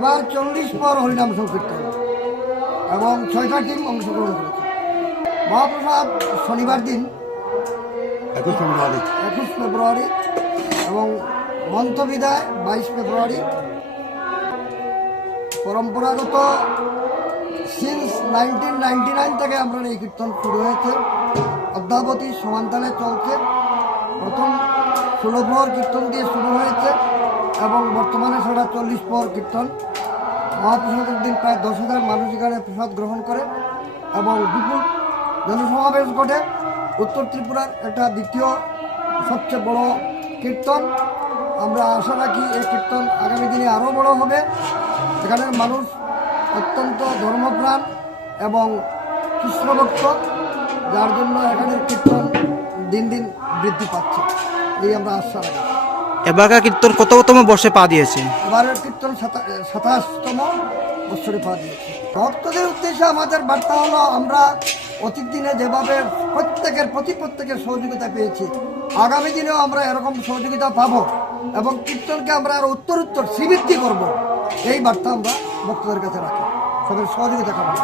এবার 40 পর হরিনাম সংকীর্তন এবং 6টা টিম অংশগ্রহণ করেছে। মহাপ্রসাদ শনিবার দিন 21 ফেব্রুয়ারি এবং মন্ত্রবিদায় 22 ফেব্রুয়ারি। পরম্পরাগত সিন্স 1999 থেকে আমরা এই কীর্তন শুরু হয়েছে, অদ্যাবধি সমান্তালে চলছে। প্রথম 16 প্রহর কীর্তন দিয়ে শুরু হয়েছে এবং বর্তমানে সেটা 40 প্রহর কীর্তন। মহাপ্রসাদের দিন প্রায় 10,000 মানুষ এখানে প্রসাদ গ্রহণ করে এবং বিপুল জনসমাবেশ ঘটে। উত্তর ত্রিপুরার একটা দ্বিতীয় সবচেয়ে বড় কীর্তন। আমরা আশা রাখি এই কীর্তন আগামী দিনে আরও বড় হবে। এখানের মানুষ অত্যন্ত ধর্মপ্রাণ এবং কৃষ্ণভক্ত, যার জন্য এখানের কীর্তন দিন দিন বৃদ্ধি পাচ্ছে, এই আমরা আশা রাখি। এবারকার কীর্তন কততম বর্ষে পা দিয়েছে? এবারের কীর্তন 27তম বৎসরে পা দিয়েছে। ভক্তদের উদ্দেশ্যে আমাদের বার্তা হলো, আমরা অতীত দিনে যেভাবে প্রত্যেকের সহযোগিতা পেয়েছি, আগামী দিনেও আমরা এরকম সহযোগিতা পাবো এবং কীর্তনকে আমরা আরো উত্তরোত্তর শ্রীবৃদ্ধি করবো, এই বার্তা আমরা ভক্তদের কাছে রাখি। সবাই সহযোগিতা কামনা।